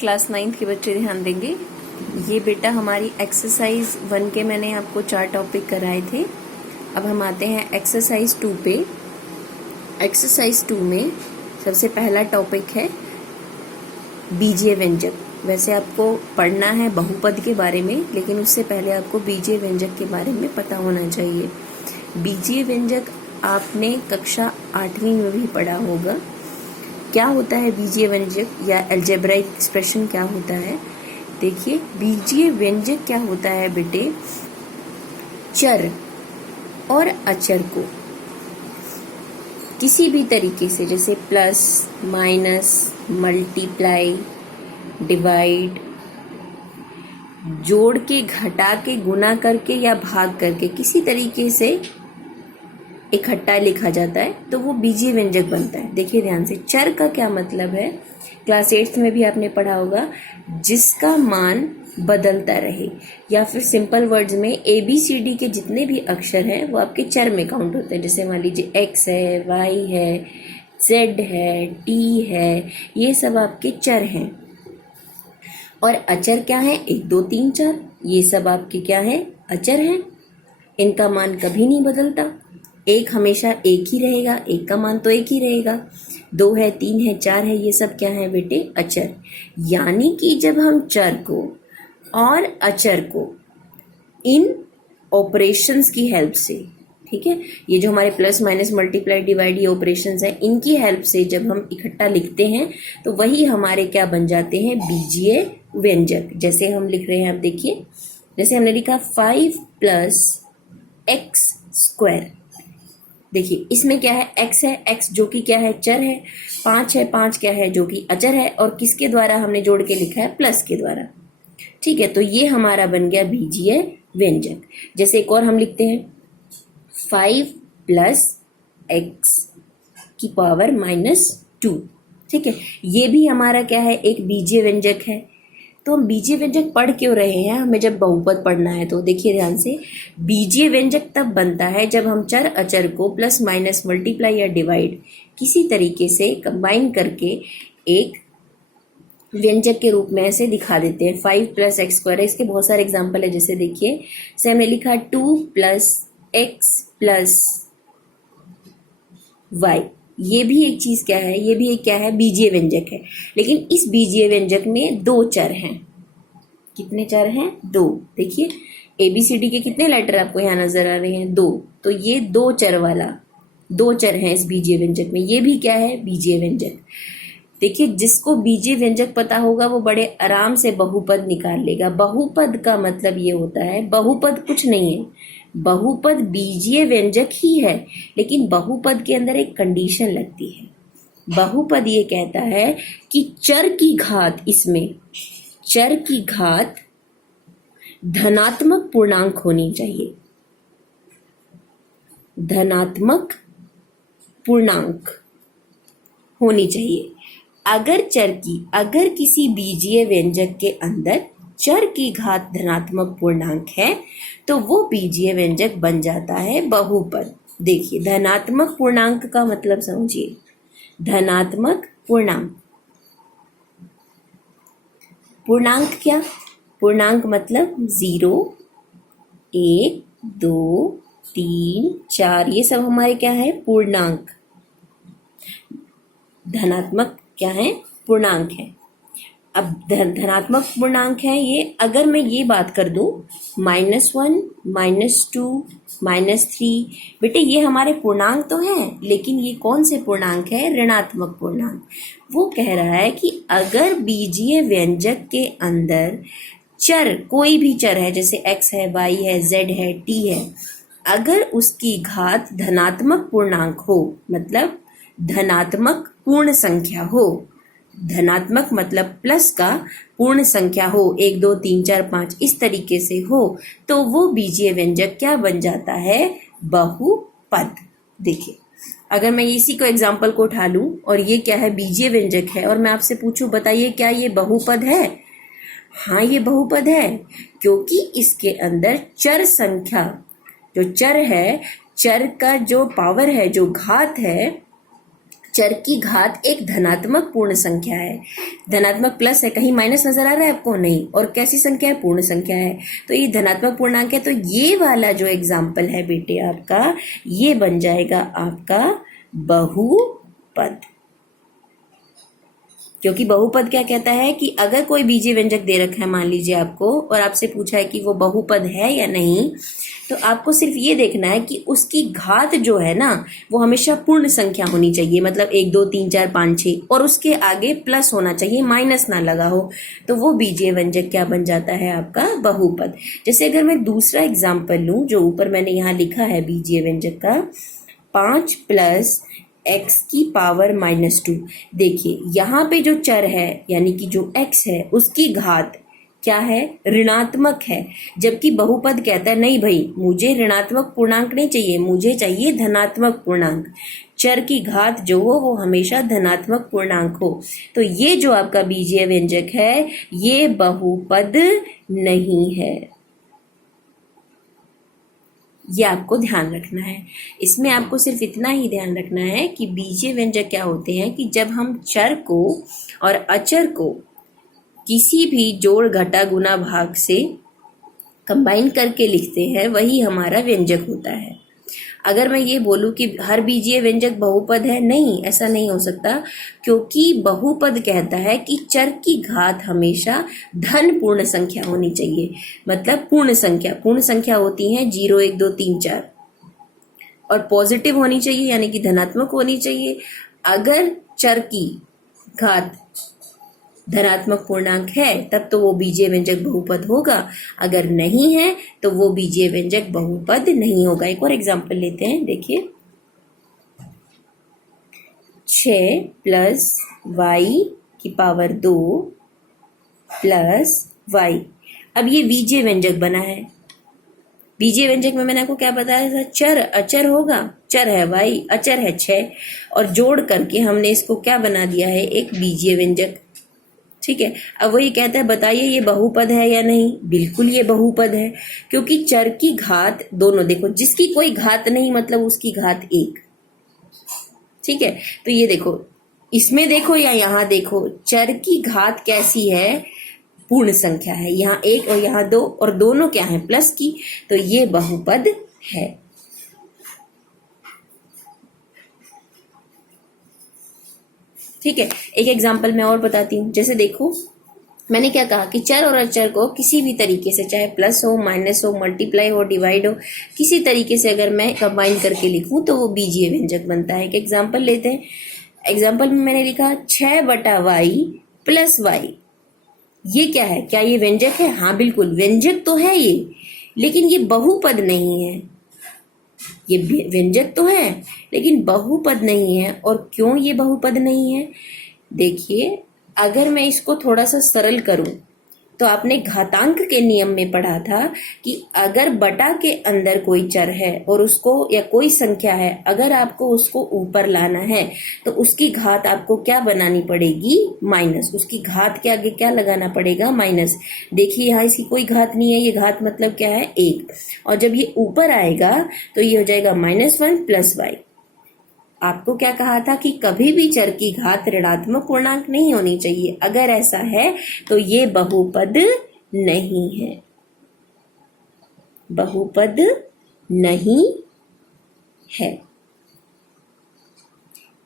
Class 9th के बच्चे ध्यान देंगे। ये बेटा हमारी एक्सरसाइज 1 के मैंने आपको 4 टॉपिक कराए थे। अब हम आते हैं एक्सरसाइज 2 पे। एक्सरसाइज 2 में सबसे पहला टॉपिक है बीजीय व्यंजक। वैसे आपको पढ़ना है बहुपद के बारे में, लेकिन उससे पहले आपको बीजीय व्यंजक के बारे में पता होना चाहिए। बीजीय व्यंजक आपने कक्षा 8वीं में भी पढ़ा होगा। क्या होता है बीजीय व्यंजक या अलजेब्राइक एक्सप्रेशन क्या होता है? देखिए, बीजीय व्यंजक क्या होता है बेटे, चर और अचर को किसी भी तरीके से, जैसे प्लस, माइनस, मल्टीप्लाई, डिवाइड, जोड़ के, घटा के, गुना करके या भाग करके किसी तरीके से इकट्ठा लिखा जाता है तो वो बीजीय व्यंजक बनता है। देखिए ध्यान से, चर का क्या मतलब है, क्लास 8th में भी आपने पढ़ा होगा, जिसका मान बदलता रहे, या फिर सिंपल वर्ड्स में ABCD के जितने भी अक्षर हैं वो आपके चर में काउंट होते हैं। जैसे मान लीजिए X है, Y है, Z है, T है, ये सब आपके चर हैं। और अचर क्या है? 1 2 3 4, ये सब आपके क्या है? अचर हैं। इनका मान कभी नहीं बदलता, एक हमेशा एक ही रहेगा, एक का मान तो एक ही रहेगा। 2 है, 3 है, 4 है, ये सब क्या है बेटे? अचर। यानी कि जब हम चर को और अचर को इन ऑपरेशंस की हेल्प से, ठीक है, ये जो हमारे प्लस, माइनस, मल्टीप्लाई, डिवाइड ये ऑपरेशंस हैं, इनकी हेल्प से जब हम इकट्ठा लिखते हैं तो वही हमारे क्या बन जाते हैं? बीजीय व्यंजक। जैसे हम लिख रहे हैं, आप देखिए, जैसे हमने लिखा 5 + x²। देखिए इसमें क्या है? x है, x जो कि क्या है? चर है। 5 है, 5 क्या है? जो कि अचर है। और किसके द्वारा हमने जोड़ के लिखा है? प्लस के द्वारा। ठीक है, तो ये हमारा बन गया बीजीय व्यंजक। जैसे एक और हम लिखते हैं 5 + x⁻²। ठीक है, ये भी हमारा क्या है? एक बीजीय व्यंजक है। तो हम बीजीय व्यंजक पढ़ क्यों रहे हैं? हमें जब बहुपद पढ़ना है तो देखिए ध्यान से, बीजीय व्यंजक तब बनता है जब हम चर अचर को प्लस, माइनस, मल्टीप्लाई या डिवाइड किसी तरीके से कंबाइन करके एक व्यंजक के रूप में ऐसे दिखा देते हैं। 5 + x², इसके बहुत सारे एग्जाम्पल है। जैसे देखिए, से हमने लिखा 2 + x + y। ये भी एक चीज क्या है? ये भी एक क्या है? बीजीय व्यंजक है। लेकिन इस बीजीय व्यंजक में 2 चर हैं। कितने चर हैं? 2। देखिए ABCD के कितने लेटर आपको यहाँ नजर आ रहे हैं? 2। तो ये 2 चर वाला, 2 चर हैं इस बीजीय व्यंजक में। ये भी क्या है? बीजीय व्यंजक। देखिए, जिसको बीजीय व्यंजक पता होगा वो बड़े आराम से बहुपद निकाल लेगा। बहुपद का मतलब ये होता है, बहुपद कुछ नहीं है, बहुपद बीजीय व्यंजक ही है, लेकिन बहुपद के अंदर एक कंडीशन लगती है। बहुपद ये कहता है कि चर की घात, इसमें चर की घात धनात्मक पूर्णांक होनी चाहिए। धनात्मक पूर्णांक होनी चाहिए। अगर किसी बीजीय व्यंजक के अंदर चर की घात धनात्मक पूर्णांक है तो वो बीजीय व्यंजक बन जाता है बहुपद। देखिए, धनात्मक पूर्णांक का मतलब समझिए। धनात्मक पूर्णांक, पूर्णांक क्या? पूर्णांक मतलब 0, 1, 2, 3, 4, ये सब हमारे क्या है? पूर्णांक। धनात्मक क्या है? पूर्णांक है। अब धनात्मक पूर्णांक है ये। अगर मैं ये बात कर दूं -1, -2, -3, बेटे ये हमारे पूर्णांक तो हैं, लेकिन ये कौन से पूर्णांक है? ऋणात्मक पूर्णांक। वो कह रहा है कि अगर बीजीय व्यंजक के अंदर चर, कोई भी चर है, जैसे x है, y है, z है, t है, अगर उसकी घात धनात्मक पूर्णांक हो, मतलब धनात्मक पूर्ण संख्या हो, धनात्मक मतलब प्लस का पूर्ण संख्या हो, 1 2 3 4 5 इस तरीके से हो, तो वो बीजीय व्यंजक क्या बन जाता है? बहुपद। देखिए, अगर मैं इसी को एग्जाम्पल को उठा लूं और ये क्या है? बीजीय व्यंजक है, और मैं आपसे पूछूं बताइए क्या ये बहुपद है? हाँ, ये बहुपद है, क्योंकि इसके अंदर चर संख्या, जो चर है, चर का जो पावर है, जो घात है, चर की घात एक धनात्मक पूर्ण संख्या है, धनात्मक प्लस है, कहीं माइनस नजर आ रहा है आपको? नहीं। और कैसी संख्या है? पूर्ण संख्या है, तो ये धनात्मक पूर्णांक है। तो ये वाला जो एग्जाम्पल है बेटे आपका, ये बन जाएगा आपका बहुपद। क्योंकि बहुपद क्या कहता है कि अगर कोई बीजीय व्यंजक दे रखा है मान लीजिए आपको, और आपसे पूछा है कि वो बहुपद है या नहीं, तो आपको सिर्फ ये देखना है कि उसकी घात जो है ना वो हमेशा पूर्ण संख्या होनी चाहिए, मतलब 1 2 3 4 5 6, और उसके आगे प्लस होना चाहिए, माइनस ना लगा हो, तो वो बीजीय व्यंजक क्या बन जाता है आपका? बहुपद। जैसे अगर मैं दूसरा एग्जाम्पल लूं, जो ऊपर मैंने यहाँ लिखा है बीजीय व्यंजक का, 5 प्लस x की पावर -2। देखिए यहाँ पे जो चर है यानी कि जो x है उसकी घात क्या है? ऋणात्मक है, जबकि बहुपद कहता है नहीं भाई मुझे ऋणात्मक पूर्णांक नहीं चाहिए, मुझे चाहिए धनात्मक पूर्णांक। चर की घात जो हो वो हमेशा धनात्मक पूर्णांक हो। तो ये जो आपका बीजीय व्यंजक है ये बहुपद नहीं है, ये आपको ध्यान रखना है। इसमें आपको सिर्फ इतना ही ध्यान रखना है कि बीजीय व्यंजक क्या होते हैं कि जब हम चर को और अचर को किसी भी जोड़ घटा गुना भाग से कंबाइन करके लिखते हैं वही हमारा व्यंजक होता है। अगर मैं ये बोलूं कि हर बीजीय व्यंजक बहुपद है, नहीं, ऐसा नहीं हो सकता, क्योंकि बहुपद कहता है कि चर की घात हमेशा धन पूर्ण संख्या होनी चाहिए, मतलब पूर्ण संख्या होती है 0 1 2 3 4, और पॉजिटिव होनी चाहिए यानी कि धनात्मक होनी चाहिए। अगर चर की घात धनात्मक पूर्णांक है तब तो वो बीजीय व्यंजक बहुपद होगा, अगर नहीं है तो वो बीजीय व्यंजक बहुपद नहीं होगा। एक और एग्जांपल लेते हैं, देखिए 6 प्लस वाई की पावर 2 प्लस वाई। अब ये बीजीय व्यंजक बना है। बीजीय व्यंजक में मैंने आपको क्या बताया था? चर अचर होगा, चर है वाई, अचर है 6, और जोड़ करके हमने इसको क्या बना दिया है? एक बीजीय व्यंजक। ठीक है, अब वही कहता है बताइए ये बहुपद है या नहीं? बिल्कुल ये बहुपद है, क्योंकि चर की घात दोनों देखो, जिसकी कोई घात नहीं मतलब उसकी घात 1। ठीक है, तो ये देखो, इसमें देखो या यहाँ देखो, चर की घात कैसी है? पूर्ण संख्या है, यहाँ 1 और यहाँ 2, और दोनों क्या है? प्लस की, तो ये बहुपद है। ठीक है, एक एग्जाम्पल मैं और बताती हूँ। जैसे देखो मैंने क्या कहा कि चर और अचर को किसी भी तरीके से, चाहे प्लस हो, माइनस हो, मल्टीप्लाई हो, डिवाइड हो, किसी तरीके से अगर मैं कंबाइन करके लिखूं तो वो बीजीय व्यंजक बनता है। एक एग्जाम्पल लेते हैं। एग्जाम्पल में मैंने लिखा 6/y प्लस वाई। ये क्या है? क्या ये व्यंजक है? हाँ बिल्कुल व्यंजक तो है ये, लेकिन ये बहुपद नहीं है। ये व्यंजक तो है लेकिन बहुपद नहीं है। और क्यों ये बहुपद नहीं है? देखिए, अगर मैं इसको थोड़ा सा सरल करूं तो आपने घातांक के नियम में पढ़ा था कि अगर बटा के अंदर कोई चर है और उसको, या कोई संख्या है, अगर आपको उसको ऊपर लाना है तो उसकी घात आपको क्या बनानी पड़ेगी? माइनस। उसकी घात के आगे क्या लगाना पड़ेगा? माइनस। देखिए यहाँ इसकी कोई घात नहीं है, ये घात मतलब क्या है? 1, और जब ये ऊपर आएगा तो ये हो जाएगा -1 प्लस वाई। आपको क्या कहा था कि कभी भी चर की घात ऋणात्मक पूर्णांक नहीं होनी चाहिए। अगर ऐसा है तो ये बहुपद नहीं है, बहुपद नहीं है।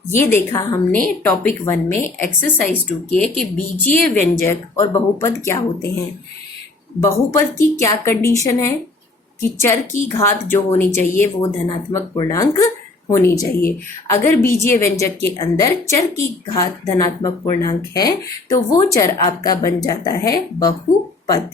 ये देखा हमने टॉपिक 1 में एक्सरसाइज 2 के कि बीजीय व्यंजक और बहुपद क्या होते हैं। बहुपद की क्या कंडीशन है कि चर की घात जो होनी चाहिए वो धनात्मक पूर्णांक होनी चाहिए। अगर बीजीय व्यंजक के अंदर चर की घात धनात्मक पूर्णांक है तो वो चर आपका बन जाता है बहुपद।